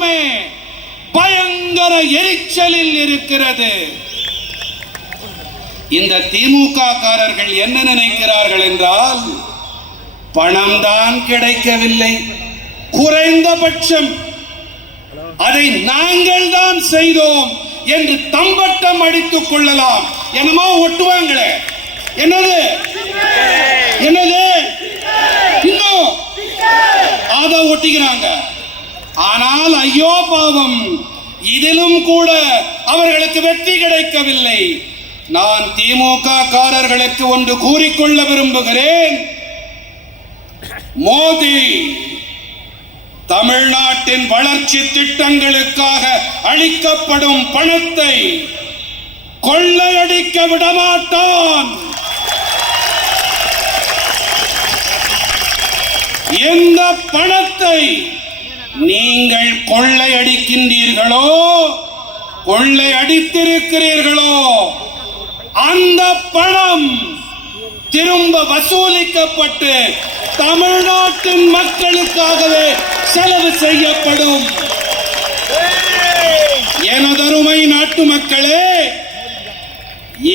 குடும்பமே பயங்கர எரிச்சலில் இருக்கிறது. இந்த திமுக காரர்கள் என்ன நினைக்கிறார்கள் என்றால், பணம் தான் கிடைக்கவில்லை, குறைந்தபட்சம் அதை நாங்கள் தான் செய்தோம் என்று தம்பட்டம் அடித்துக் கொள்ளலாம். என்னமோ ஒட்டுவாங்களே, என்னது என்னது இன்னும் அத ஒட்டிக்கிறாங்க. ஆனால் ஐயோ பாவம், இதிலும் கூட அவர்களுக்கு வெற்றி கிடைக்கவில்லை. நான் திமுக காரர்களுக்கு ஒன்று கூறிக்கொள்ள விரும்புகிறேன். மோடி தமிழ்நாட்டின் வளர்ச்சி திட்டங்களுக்காக அளிக்கப்படும் பணத்தை கொள்ளையடிக்க விடமாட்டான். எந்த பணத்தை நீங்கள் கொள்ளையடிக்கின்றீர்களோ, கொள்ளையடித்திருக்கிறீர்களோ, அந்த பணம் திரும்ப வசூலிக்கப்பட்டு தமிழ்நாட்டின் மக்களுக்காகவே செலவு செய்யப்படும். எனதருமை நாட்டு மக்களே,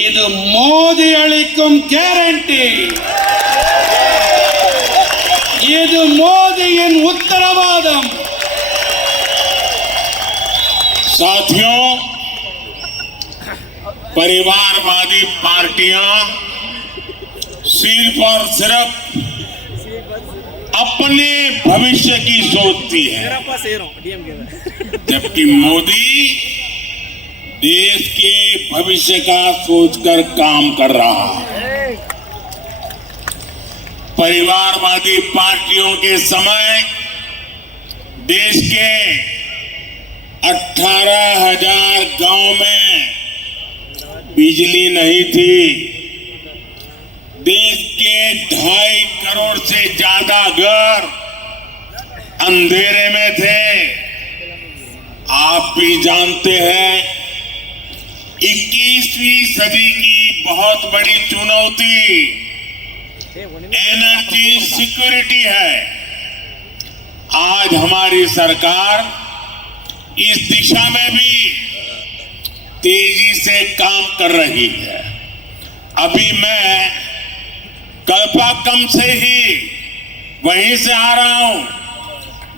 இது மோடி அளிக்கும் கேரண்டி, இது மோடியின் உத்தரவாதம். साथियों, परिवारवादी पार्टियां सिर्फ और सिर्फ अपने भविष्य की सोचती है, जबकि मोदी देश के भविष्य का सोचकर काम कर रहा है। परिवारवादी पार्टियों के समय देश के 18,000 गांव में बिजली नहीं थी। देश के 2.5 करोड़ से ज्यादा घर अंधेरे में थे। आप भी जानते हैं, 21वीं सदी की बहुत बड़ी चुनौती एनर्जी सिक्योरिटी है। आज हमारी सरकार इस दिशा में भी तेजी से काम कर रही है। अभी मैं कल्पाकम से ही वहीं से आ रहा हूं,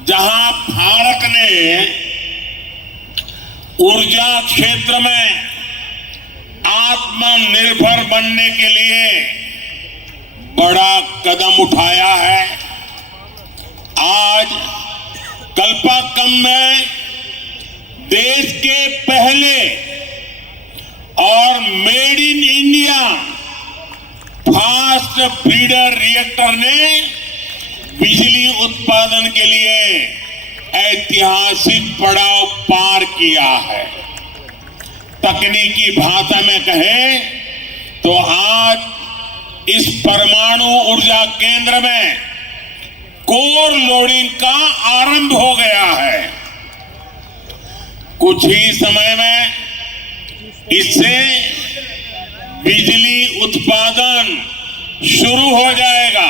जहां भारत ने ऊर्जा क्षेत्र में आत्मनिर्भर बनने के लिए बड़ा कदम उठाया है। आज कल्पाकम में देश के पहले और made in India fast breeder reactor ने बिजली उत्पादन के लिए ऐतिहासिक पड़ाव पार किया है। तकनीकी भाषा में कहें तो आज इस परमाणु ऊर्जा केंद्र में कोर लोडिंग का आरंभ हो गया है। कुछ ही समय में इससे बिजली उत्पादन शुरू हो जाएगा।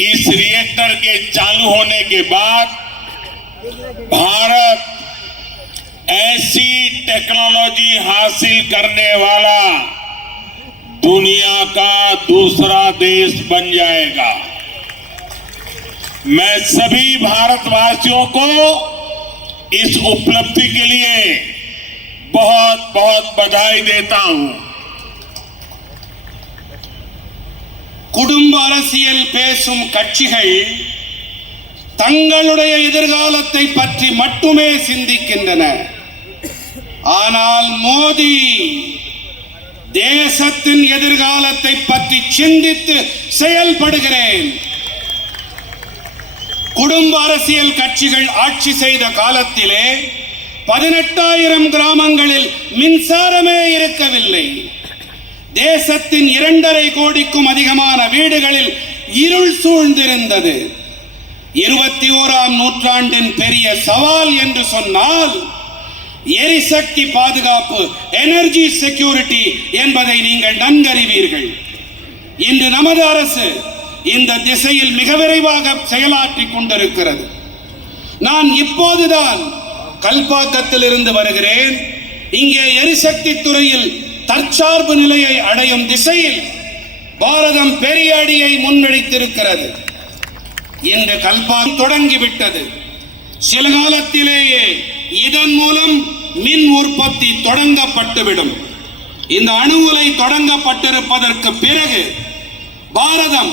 इस रिएक्टर के चालू होने के बाद भारत ऐसी टेक्नोलॉजी हासिल करने वाला दुनिया का दूसरा देश बन जाएगा। मैं सभी भारतवासियों को इस उपलब्धि के लिए बहुत बहुत बधाई देता हूं। குடும்ப அரசியல் பேசும் கட்சிகள் தங்களுடைய எதிர்காலத்தை பற்றி மட்டுமே சிந்திக்கின்றன. ஆனால் மோடி தேசத்தின் எதிர்காலத்தை பற்றி சிந்தித்து செயல்படுகிறேன். குடும்ப அரசியல் கட்சிகள் ஆட்சி செய்த காலத்திலே 18,000 கிராமங்களில் மின்சாரமே இருக்கவில்லை. தேசத்தின் 2.5 கோடிக்கும் அதிகமான வீடுகளில் இருள் சூழ்ந்திருந்தது. 21ஆம் நூற்றாண்டின் பெரிய சவால் என்று சொன்னால் எரிசக்தி பாதுகாப்பு, எனர்ஜி செக்யூரிட்டி என்பதை நீங்கள் நன்கறிவீர்கள். இன்று நமது அரசு இந்த திசையில் மிக விரைவாக செயலாற்றிக் கொண்டிருக்கிறது. நான் இப்போதுதான் கல்பாக்கத்தில் இருந்து வருகிறேன். இங்கே எரிசக்தி துறையில் தற்சார்பு நிலையை அடையும் திசையில் பாரதம் பெரிய அடியை முன்னெடுத்திருக்கிறது. இந்த கல்பாக்கம் தொடங்கிவிட்டது. சில காலத்திலேயே இதன் மூலம் மின் உற்பத்தி தொடங்கப்பட்டுவிடும். இந்த அணு உலை தொடங்கப்பட்டிருப்பதற்கு பிறகு பாரதம்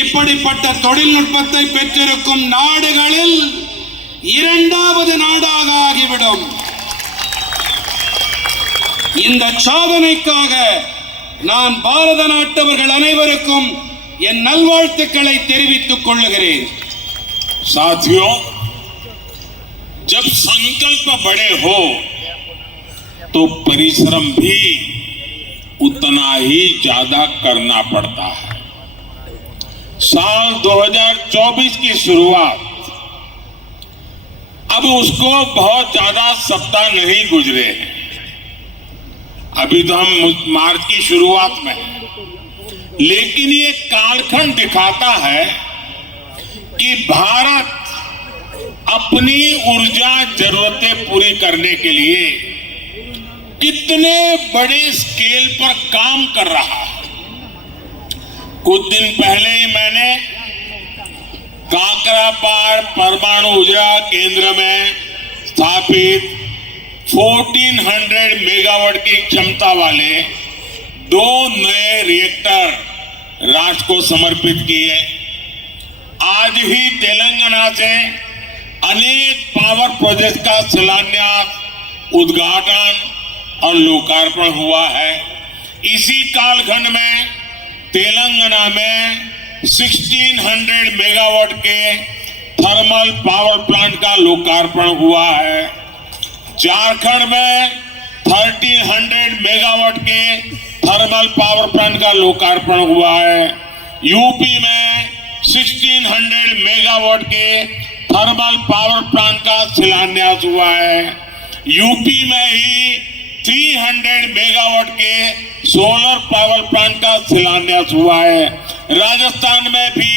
இப்படிப்பட்ட தொழில்நுட்பத்தை பெற்றிருக்கும் நாடுகளில் இரண்டாவது நாடாக ஆகிவிடும். இந்த சாதனைக்காக நான் பாரத நாட்டவர்கள் அனைவருக்கும் என் நல்வாழ்த்துக்களை தெரிவித்துக் கொள்ளுகிறேன். साथियों, जब संकल्प बड़े हो तो परिश्रम भी उतना ही ज्यादा करना पड़ता है. साल 2024 की शुरुआत, अब उसको बहुत ज्यादा सप्ताह नहीं गुजरे हैं. अभी तो हम मार्च की शुरुआत में हैं, लेकिन ये कालखंड दिखाता है कि भारत अपनी ऊर्जा जरूरतें पूरी करने के लिए कितने बड़े स्केल पर काम कर रहा है. कुछ दिन पहले ही मैंने काकरापार परमाणु ऊर्जा केंद्र में स्थापित 1400 मेगावाट की क्षमता वाले 2 नए रिएक्टर राष्ट्र को समर्पित किए. आज ही तेलंगाना से अनेक पावर प्रोजेक्ट का शिलान्यास, उद्घाटन और लोकार्पण हुआ है. इसी कालखंड में तेलंगाना में 1600 मेगावाट के थर्मल पावर प्लांट का लोकार्पण हुआ है. झारखंड में 1300 मेगावाट के थर्मल पावर प्लांट का लोकार्पण हुआ है. यूपी में 1600 मेगावाट के थर्मल पावर प्लांट का शिलान्यास हुआ है. यूपी में ही 300 मेगावाट के सोलर पावर प्लांट का शिलान्यास हुआ है. राजस्थान में भी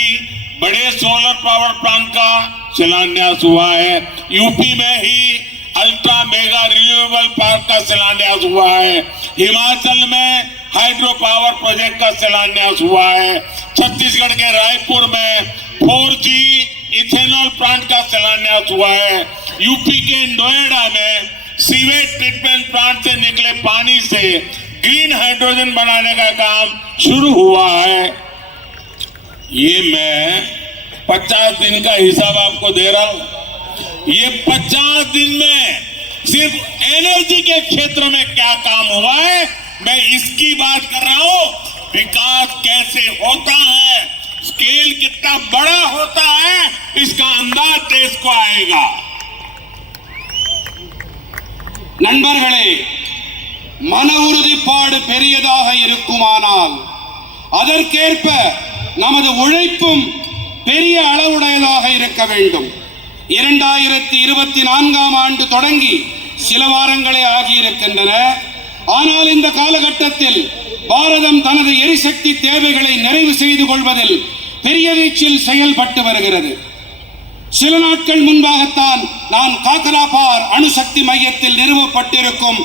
बड़े सोलर पावर प्लांट का शिलान्यास हुआ है. यूपी में ही अल्ट्रा मेगा रिन्यूएबल पार्क का शिलान्यास हुआ है. हिमाचल में हाइड्रो पावर प्रोजेक्ट का शिलान्यास हुआ है. छत्तीसगढ़ के रायपुर में 4G इथेनॉल प्लांट का शिलान्यास हुआ है. यूपी के नोएडा में सीवेज ट्रीटमेंट प्लांट से निकले पानी से ग्रीन हाइड्रोजन बनाने का काम शुरू हुआ है. ये मैं 50 दिन का हिसाब आपको दे रहा हूं. ये 50 दिन में सिर्फ एनर्जी के क्षेत्र में क्या काम हुआ है, मैं इसकी बात कर रहा हूं. विकास कैसे होता है, स्केल कितना बड़ा होता है, इसका अंदाज देश को आएगा. நண்பர்களே, மன உறுதிப்பாடு பெரியதாக இருக்குமானால் அதற்கேற்ப நமது உழைப்பும் பெரிய அளவுடையதாக இருக்க வேண்டும். 2024ஆம் ஆண்டு தொடங்கி சில வாரங்களே ஆகியிருக்கின்றன. ஆனால் இந்த காலகட்டத்தில் பாரதம் தனது எரிசக்தி தேவைகளை நிறைவு செய்து கொள்வதில் பெரிய வீச்சில் செயல்பட்டு வருகிறது. சில நாட்கள் முன்பாகத்தான் நான் காக்கராபார் அணுசக்தி மையத்தில் நிறுவப்பட்டிருக்கும்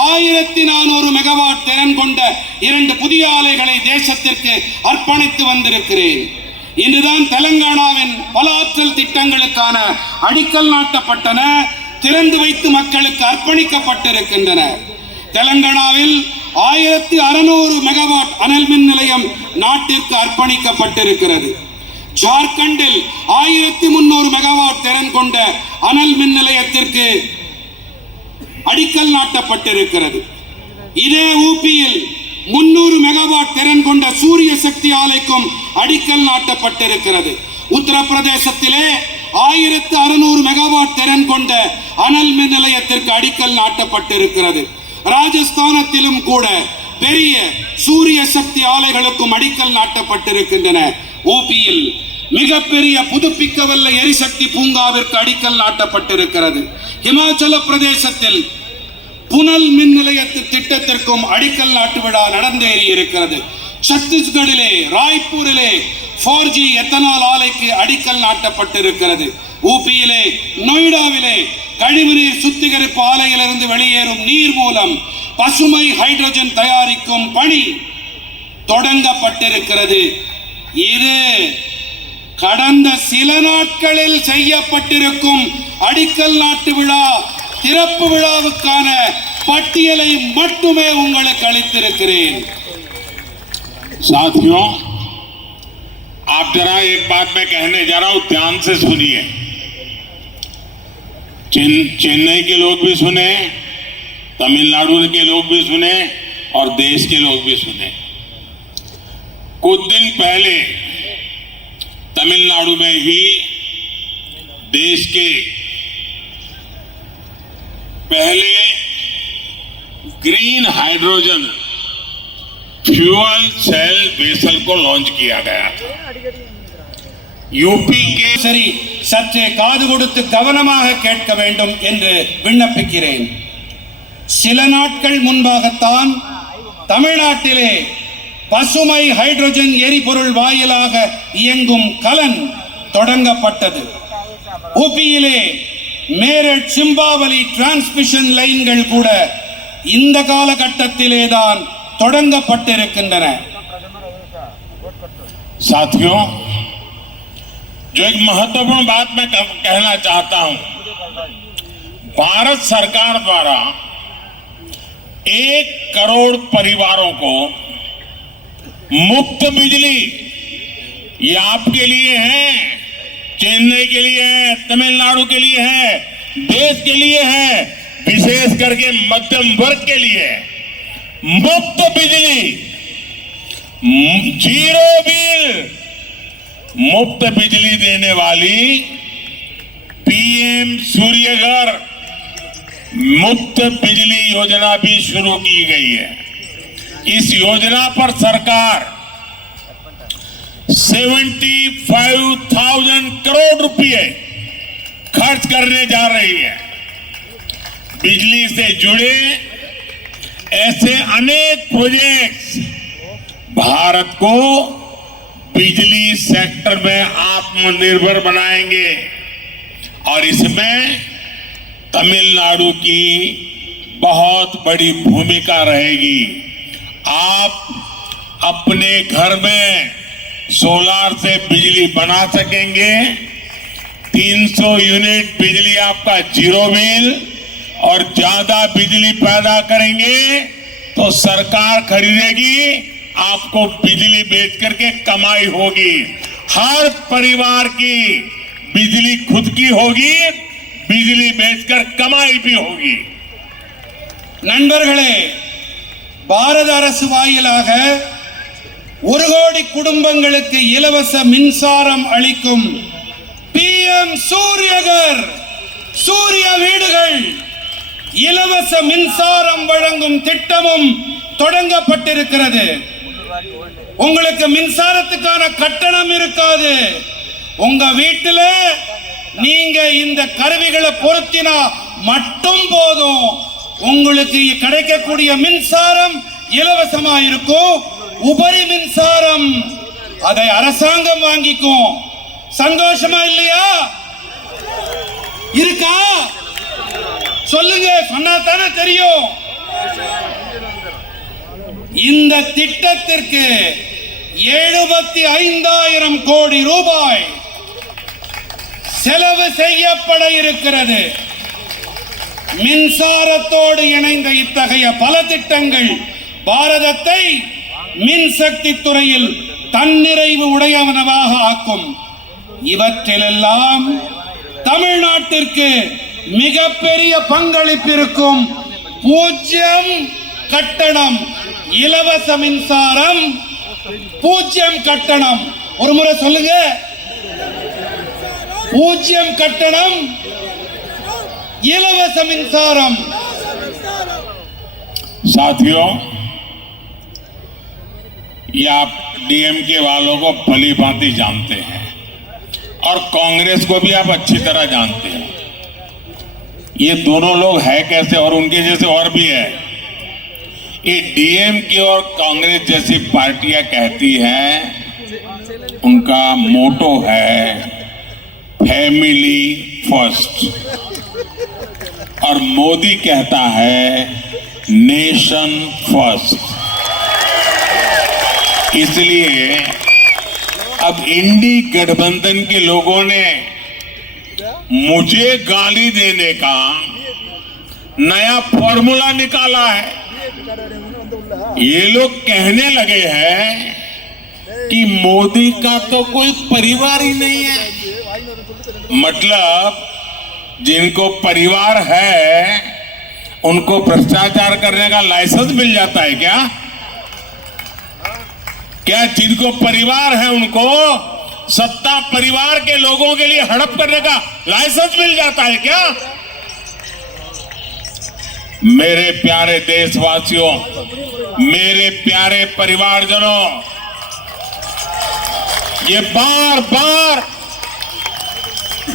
1400 மெகாவாட் திறன் கொண்ட 2 புதிய ஆலைகளை தேசத்திற்கு அர்ப்பணித்து வந்திருக்கிறேன். இன்றுதான் தெலங்கானாவின் பல ஆற்றல் திட்டங்களுக்கான அடிக்கல் நாட்டப்பட்டன, திறந்து வைத்து மக்களுக்கு அர்ப்பணிக்கப்பட்டிருக்கின்றன. தெலங்கானாவில் 1600 மெகாவாட் அனல் மின் நிலையம் நாட்டிற்கு அர்ப்பணிக்கப்பட்டிருக்கிறது. ஜார்க்கண்டில் 1300 மெகாவாட் திறன் கொண்ட அனல் மின் நிலையத்திற்கு அடிக்கல் நாட்டப்பட்டிருக்கிறது. இதே ஊபியில் 300 மெகாவாட் திறன் கொண்ட சூரிய சக்தி ஆலைக்கும் அடிக்கல் நாட்டப்பட்டிருக்கிறது. உத்தரப்பிரதேசத்திலே 1600 மெகாவாட் திறன் கொண்ட அனல் மின் நிலையத்திற்கு அடிக்கல் நாட்டப்பட்டிருக்கிறது. ராஜஸ்தானத்திலும் கூட பெரிய சூரிய சக்தி ஆலைகளுக்கும் அடிக்கல் நாட்டப்பட்டிருக்கின்றன. ஊபியில் மிகப்பெரிய புதுப்பிக்கவல்ல எரிசக்தி பூங்காவிற்கு அடிக்கல் நாட்டப்பட்டிருக்கிறது. இமாச்சல பிரதேசத்தில் புனல் மின் நிலையத்து திட்டத்திற்கும் அடிக்கல் நாட்டு விழா நடந்தேறி இருக்கிறது. சத்தீஸ்கடிலே ராய்ப்பூரிலே 4G எத்தனால் ஆலைக்கு அடிக்கல் நாட்டப்பட்டிருக்கிறது. ஊபியிலே நொய்டாவிலே கழிவுநீர் சுத்திகரிப்பு ஆலையிலிருந்து வெளியேறும் நீர் மூலம் பசுமை ஹைட்ரஜன் தயாரிக்கும் பணி தொடங்கப்பட்டிருக்கிறது. இது கடந்த சில நாட்களில் செய்யப்பட்டிருக்கும் அடிக்கல் நாட்டு விழா திறப்பு விழாவுக்கான பட்டியலை மட்டுமே உங்களுக்கு அளித்திருக்கிறேன். साथियों, आप जरा एक बात मैं कहने जा रहा हूं, ध्यान से सुनिए. चेन्नई के लोग भी सुने, तमिलनाडु के लोग भी सुने और देश के लोग भी सुने. कुछ दिन पहले तमिलनाडु में ही देश के पहले green hydrogen fuel cell vessel को लॉन्च किया गया था. यूपी के சரி, சற்றே காது கொடுத்து கவனமாக கேட்க வேண்டும் என்று விண்ணப்பிக்கிறேன். சில நாட்கள் முன்பாகத்தான் தமிழ்நாட்டிலே பசுமை ஹைட்ரஜன் எரிபொருள் வாயிலாக இயங்கும் கலன் தொடங்கப்பட்டது. ஊபியிலே மேரட் சிம்பாவலி டிரான்ஸ்மிஷன் லைன்கள் கூட இந்த காலகட்டத்திலே தான் தொடங்கப்பட்டிருக்கின்றன. साथियों, जो एक महत्वपूर्ण बात मैं कहना चाहता हूं, भारत सरकार द्वारा 1 करोड़ परिवारों को मुफ्त बिजली, ये आपके लिए है, चेन्नई के लिए है, तमिलनाडु के लिए है, देश के लिए है, विशेष करके मध्यम वर्ग के लिए मुफ्त बिजली, जीरो बिल, मुफ्त बिजली देने वाली पीएम सूर्यघर मुफ्त बिजली योजना भी शुरू की गई है. इस योजना पर सरकार 75,000 करोड़ रुपए खर्च करने जा रही है. बिजली से जुड़े ऐसे अनेक प्रोजेक्ट्स भारत को बिजली सेक्टर में आत्मनिर्भर बनाएंगे और इसमें तमिलनाडु की बहुत बड़ी भूमिका रहेगी. आप अपने घर में सोलार से बिजली बना सकेंगे. 300 यूनिट बिजली आपका जीरो बिल, और ज्यादा बिजली पैदा करेंगे तो सरकार खरीदेगी, आपको बिजली बेच करके कमाई होगी. हर परिवार की बिजली खुद की होगी, बिजली बेचकर कमाई भी होगी. நண்பர்களே, பாரத அரசு வாயிலாக 1 கோடி குடும்பங்களுக்கு இலவச மின்சாரம் அளிக்கும் PM சூரியகர் சூரிய வீடுகள் இலவச மின்சாரம் வழங்கும் திட்டமும் தொடங்கப்பட்டிருக்கிறது. உங்களுக்கு மின்சாரத்துக்கான கட்டணம் இருக்காது. உங்க வீட்டில நீங்க இந்த கருவிகளை பொருத்தினா மட்டும் போதும், உங்களுக்கு கிடைக்கக்கூடிய மின்சாரம் இலவசமா இருக்கும். உபரி மின்சாரம் அதை அரசாங்கம் வாங்கிக்கும். சந்தோஷமா இல்லையா? இருக்கா? சொல்லுங்க, சொன்னா தானே தெரியும். இந்த திட்டத்திற்கு 75,000 கோடி ரூபாய் செலவு செய்யப்பட இருக்கிறது. மின்சாரத்தோடு இணைந்த இத்தகைய பல திட்டங்கள் பாரதத்தை மின்சக்தி துறையில் தன்னிறைவு உடையவனவாக ஆக்கும். இவற்றிலெல்லாம் தமிழ்நாட்டிற்கு மிகப்பெரிய பங்களிப்பு இருக்கும். 0 கட்டணம் இலவச மின்சாரம், 0 கட்டணம். ஒரு முறை சொல்லுங்க, 0 கட்டணம் இலவச மின்சாரம். साथियों, ये आप डीएमके वालों को भली भांति जानते हैं और कांग्रेस को भी आप अच्छी तरह जानते हैं. ये दोनों लोग है कैसे, और उनके जैसे और भी है. ये डीएमके और कांग्रेस जैसी पार्टियां कहती हैं, उनका मोटो है फैमिली फर्स्ट और मोदी कहता है नेशन फर्स्ट। इसलिए अब इंडी गठबंधन के लोगों ने मुझे गाली देने का नया फॉर्मूला निकाला है। ये लोग कहने लगे हैं कि मोदी का तो कोई परिवार ही नहीं है। मतलब जिनको परिवार है उनको भ्रष्टाचार करने का लाइसेंस मिल जाता है क्या? क्या जिनको परिवार है उनको सत्ता परिवार के लोगों के लिए हड़प करने का लाइसेंस मिल जाता है क्या? मेरे प्यारे देशवासियों, मेरे प्यारे परिवारजनों, ये बार बार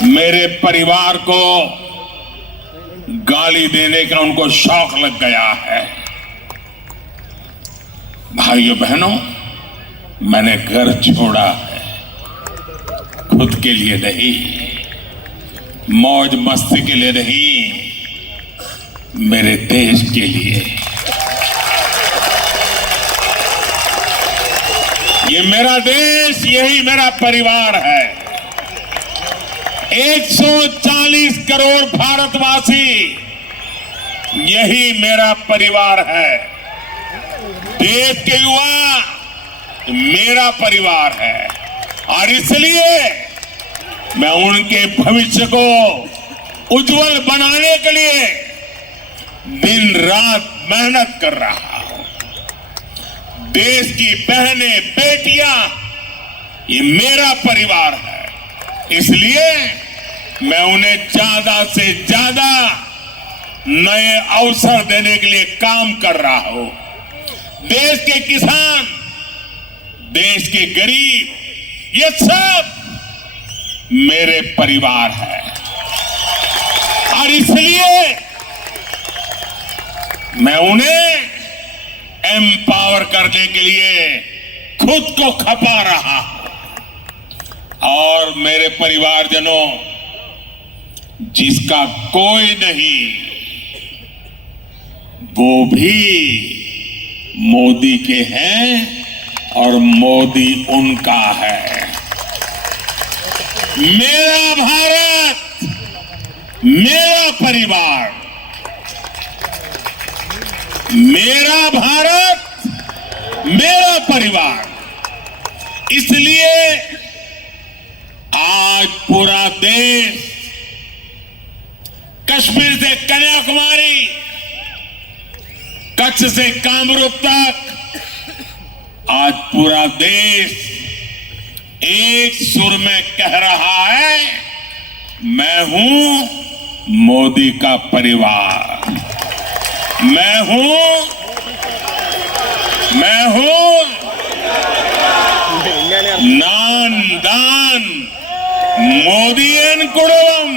मेरे परिवार को गाली देने का उनको शौक लग गया है। भाइयों बहनों, मैंने घर छोड़ा है खुद के लिए नहीं, मौज मस्ती के लिए नहीं, मेरे देश के लिए। ये मेरा देश, यही मेरा परिवार है। 140 करोड़ भारतवासी, यही मेरा परिवार है। देश के युवा मेरा परिवार है और इसलिए मैं उनके भविष्य को उज्जवल बनाने के लिए दिन रात मेहनत कर रहा हूं। देश की बहनें, बेटियां, ये मेरा परिवार है। इसलिए मैं उन्हें ज्यादा से ज्यादा नए अवसर देने के लिए काम कर रहा हूं। देश के किसान, देश के गरीब, ये सब मेरे परिवार है और इसलिए मैं उन्हें एम्पावर करने के लिए खुद को खपा रहा हूं। और मेरे परिवारजनों, जिसका कोई नहीं वो भी मोदी के हैं और मोदी उनका है। मेरा भारत, मेरा परिवार, मेरा भारत, मेरा परिवार। इसलिए आज पूरा देश, कश्मीर से कन्याकुमारी, कच्छ से कामरूप तक, आज पूरा देश एक सुर में कह रहा है, मैं हूं मोदी का परिवार, मैं हूं नान दान मोदीयन कुडुंबम,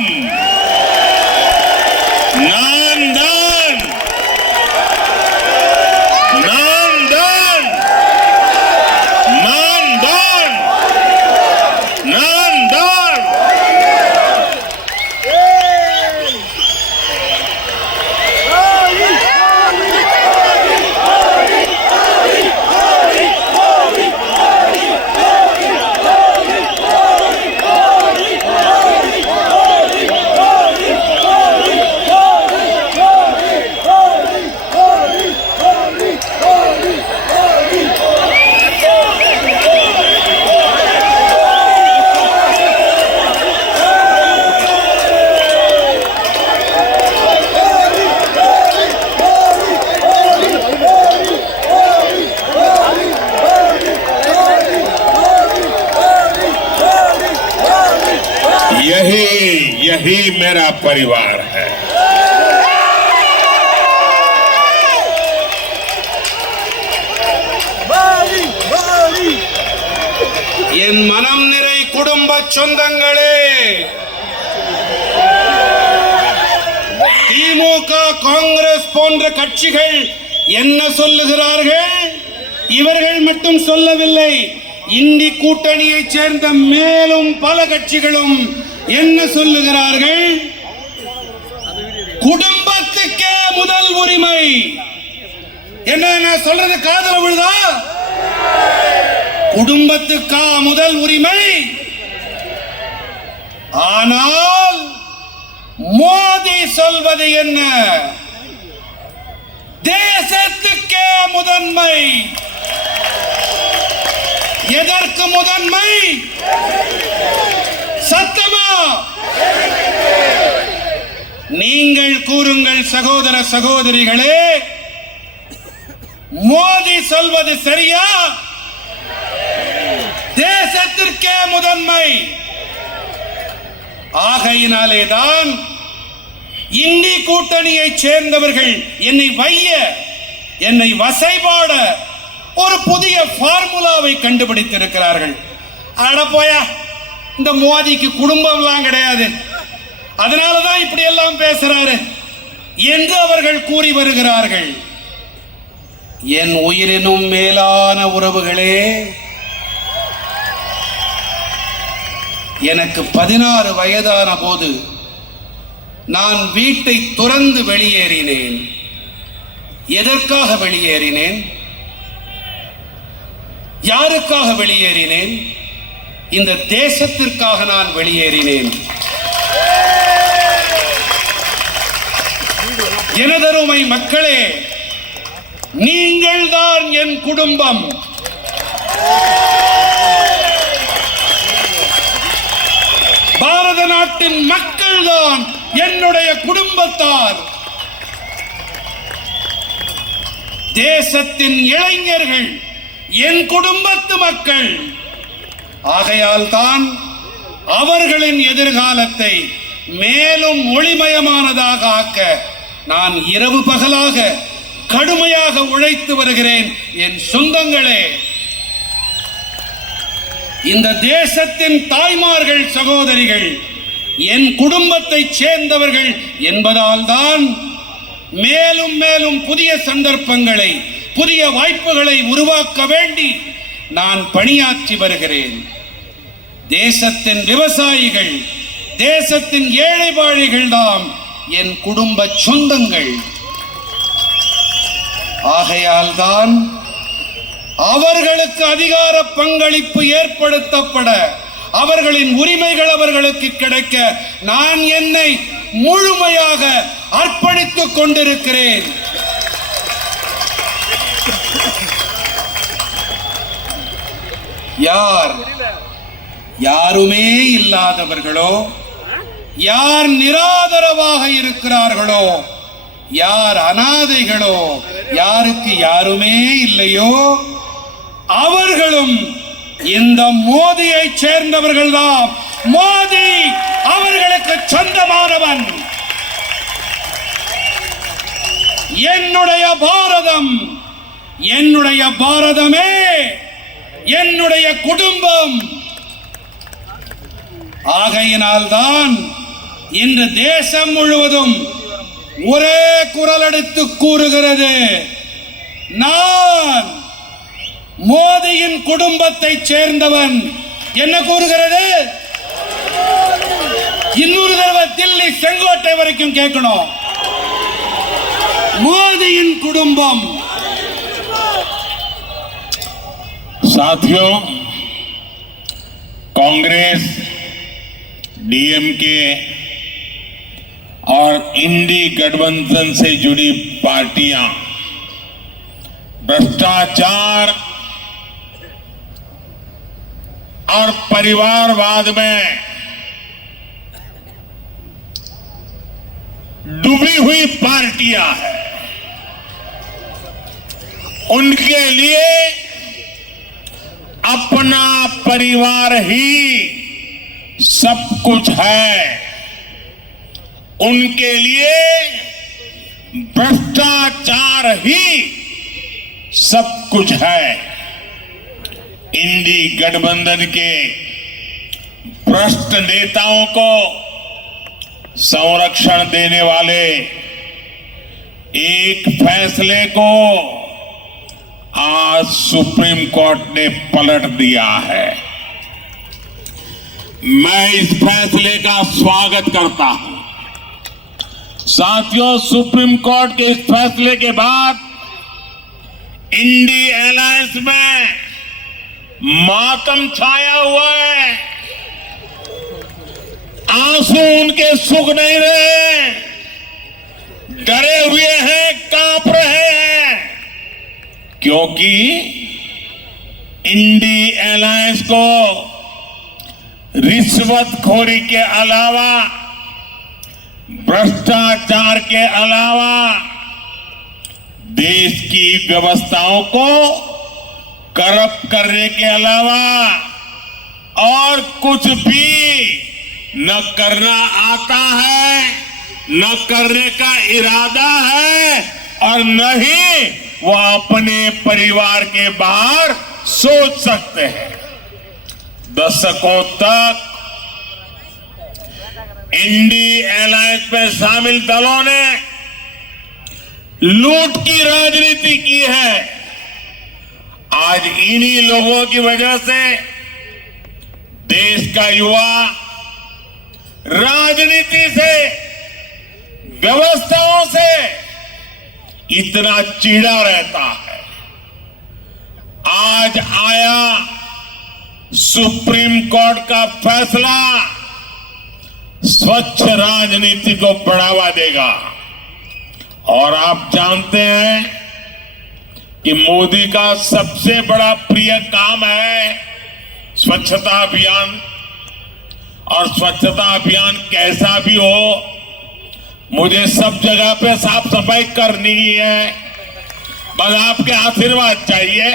नान दान, नान दान, मान दान, नान दान। यही मेरा परिवार है। என் மனம் நிறை குடும்ப சொந்தங்களே, திமுக காங்கிரஸ் போன்ற கட்சிகள் என்ன சொல்லுகிறார்கள்? இவர்கள் மட்டும் சொல்லவில்லை, இந்தி கூட்டணியைச் சேர்ந்த மேலும் பல கட்சிகளும் என்ன சொல்லுகிறார்கள்? குடும்பத்துக்கே முதல் உரிமை. என்ன நான் சொல்றது காதுல விழுதா? குடும்பத்துக்கா முதல் உரிமை? ஆனால் மோடி சொல்வது என்ன? தேசத்துக்கே முதன்மை. எதற்கு முதன்மை? சத்தமா நீங்கள் கூறுங்கள் சகோதர சகோதரிகளே, மோடி சொல்வது சரியா? தேசத்திற்கே முதன்மை. ஆகையினாலேதான் இந்தி கூட்டணியை சேர்ந்தவர்கள் என்னை வைய, என்னை வசைபாட ஒரு புதிய பார்முலாவை கண்டுபிடித்திருக்கிறார்கள். அட போயா, இந்த மோடிக்கு குடும்பம்லாம் கிடையாது, அதனாலதான் இப்படி எல்லாம் பேசுறாரு என்று அவர்கள் கூறி வருகிறார்கள். என் உயிரினும் மேலான உறவுகளே, எனக்கு 16 வயதான போது நான் வீட்டை துறந்து வெளியேறினேன். எதற்காக வெளியேறினேன்? யாருக்காக வெளியேறினேன்? இந்த தேசத்திற்காக நான் வெளியேறினேன். எனதருமை மக்களே, நீங்கள் தான் என் குடும்பம். பாரத நாட்டின் மக்கள் தான் என்னுடைய குடும்பத்தார். தேசத்தின் இளைஞர்கள் என் குடும்பத்து மக்கள். ஆகையால் தான் அவர்களின் எதிர்காலத்தை மேலும் ஒளிமயமானதாக ஆக்க நான் இரவு பகலாக கடுமையாக உழைத்து வருகிறேன். என் சொந்தங்களே, இந்த தேசத்தின் தாய்மார்கள், சகோதரிகள் என் குடும்பத்தை சேர்ந்தவர்கள் என்பதால் தான் மேலும் மேலும் புதிய சந்தர்ப்பங்களை, புதிய வாய்ப்புகளை உருவாக்க வேண்டி நான் பணியாற்றி வருகிறேன். தேசத்தின் விவசாயிகள், தேசத்தின் ஏழை பாழைகள் தான் என் குடும்ப சொந்தங்கள். ஆகையால் தான் அவர்களுக்கு அதிகார பங்களிப்பு ஏற்படுத்தப்பட, அவர்களின் உரிமைகள் அவர்களுக்கு கிடைக்க நான் என்னை முழுமையாக அர்ப்பணித்துக் கொண்டிருக்கிறேன். யாருமே இல்லாதவர்களோ, யார் நிராதரவாக இருக்கிறார்களோ, யார் அனாதைகளோ, யாருக்கு யாருமே இல்லையோ, அவர்களும் இந்த மோடியை சேர்ந்தவர்கள் தான். மோடி அவர்களுக்கு சொந்தமானவன். என்னுடைய பாரதம், என்னுடைய பாரதமே என்னுடைய குடும்பம். ஆகையினால்தான் இன்று தேசம் முழுவதும் ஒரே குரல் எடுத்து கூறுகிறது, நான் மோடியின் குடும்பத்தை சேர்ந்தவன். என்ன கூறுகிறது? இன்னொரு தடவை தில்லி செங்கோட்டை வரைக்கும் கேட்கணும். மோடியின் குடும்பம். साथियों, कांग्रेस, डीएमके और इंडी गठबंधन से जुड़ी पार्टियां भ्रष्टाचार और परिवारवाद में डूबी हुई पार्टियां हैं। उनके लिए अपना परिवार ही सब कुछ है। उनके लिए भ्रष्टाचार ही सब कुछ है। इंडी गठबंधन के भ्रष्ट नेताओं को संरक्षण देने वाले एक फैसले को आज सुप्रीम कोर्ट ने पलट दिया है। मैं इस फैसले का स्वागत करता हूं। साथियों, सुप्रीम कोर्ट के इस फैसले के बाद इंडी अलायंस में मातम छाया हुआ है। आंसू उनके सूख नहीं रहे, डरे हुए हैं, कांप रहे हैं, क्योंकि इंडी अलायंस को रिश्वतखोरी के अलावा, भ्रष्टाचार के अलावा देश की व्यवस्थाओं को करप्ट करने के अलावा और कुछ भी न करना आता है, न करने का इरादा है, और न ही वो अपने परिवार के बाहर सोच सकते हैं। दशकों तक इंडी अलायंस में शामिल दलों ने लूट की राजनीति की है। आज इन्हीं लोगों की वजह से देश का युवा राजनीति से, व्यवस्थाओं से इतना चिढ़ा रहता है। आज आया सुप्रीम कोर्ट का फैसला स्वच्छ राजनीति को बढ़ावा देगा। और आप जानते हैं कि मोदी का सबसे बड़ा प्रिय काम है स्वच्छता अभियान। और स्वच्छता अभियान कैसा भी हो, मुझे सब जगह पे साफ सफाई करनी ही है, बस आपके आशीर्वाद चाहिए।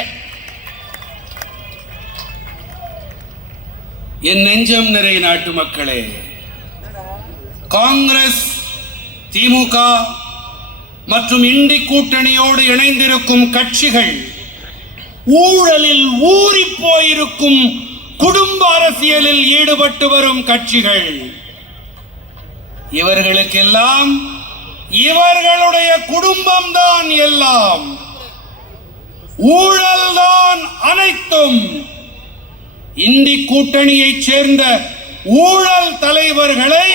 என் நெஞ்சம் நிறை நாட்டு மக்களே, காங்கிரஸ், திமுக மற்றும் இண்டி கூட்டணியோடு இணைந்திருக்கும் கட்சிகள் ஊழலில் ஊறி போயிருக்கும் குடும்ப அரசியலில் ஈடுபட்டு வரும் கட்சிகள். இவர்களுக்கெல்லாம் இவர்களுடைய குடும்பம்தான் எல்லாம், ஊழல்தான் அனைத்தும். இந்தி கூட்டணியைச் சேர்ந்த ஊழல் தலைவர்களை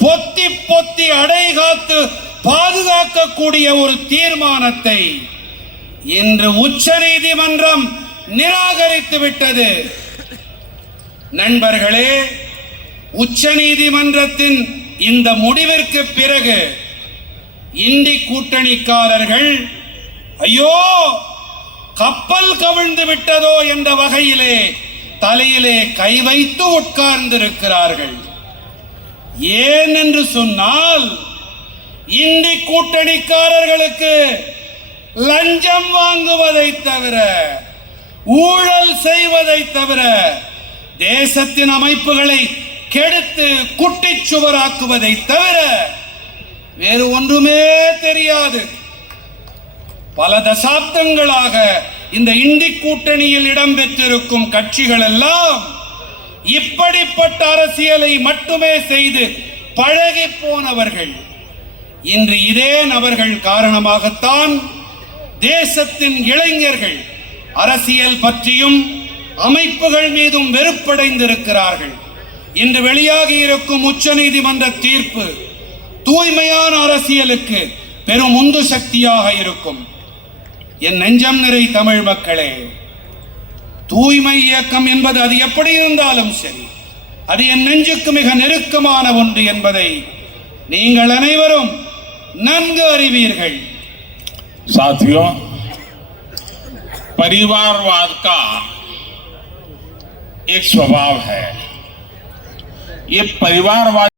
பொத்தி பொத்தி அடைகாத்து பாதுகாக்கக்கூடிய ஒரு தீர்மானத்தை இன்று உச்சநீதிமன்றம் நிராகரித்து விட்டது. நண்பர்களே, உச்சநீதிமன்றத்தின் இந்த முடிவிற்கு பிறகு இந்தி கூட்டணிக்காரர்கள் ஐயோ கப்பல் கவிழ்ந்து விட்டதோ என்ற வகையிலே தலையிலே கை வைத்து உட்கார்ந்திருக்கிறார்கள். ஏன் என்று சொன்னால், இந்தி கூட்டணிக்காரர்களுக்கு லஞ்சம் வாங்குவதை தவிர, ஊழல் செய்வதை தவிர, தேசத்தின் அமைப்புகளை கெடுத்து குட்டிச்சுவராக்குவதை தவிர வேறு ஒன்றுமே தெரியாது. பல தசாப்தங்களாக இந்த இந்தி கூட்டணியில் இடம்பெற்றிருக்கும் கட்சிகள் எல்லாம் இப்படிப்பட்ட அரசியலை மட்டுமே செய்து பழகி போனவர்கள். இன்று இதே நபர்கள் காரணமாகத்தான் தேசத்தின் இளைஞர்கள் அரசியல் பற்றியும் அமைப்புகள் மீதும் வெறுப்படைந்திருக்கிறார்கள். இன்று வெளியாகி இருக்கும் உச்சநீதிமன்ற தீர்ப்பு தூய்மையான அரசியலுக்கு பெரும் உந்து சக்தியாக இருக்கும். என் நெஞ்சம் நிறை தமிழ் மக்களே, தூய்மை இயக்கம் என்பது அது எப்படி இருந்தாலும் சரி, அது என் நெஞ்சுக்கு மிக நெருக்கமான ஒன்று என்பதை நீங்கள் அனைவரும் நன்கு அறிவீர்கள். साथियों, परिवारवाद का एक स्वभाव है। ये परिवारवाद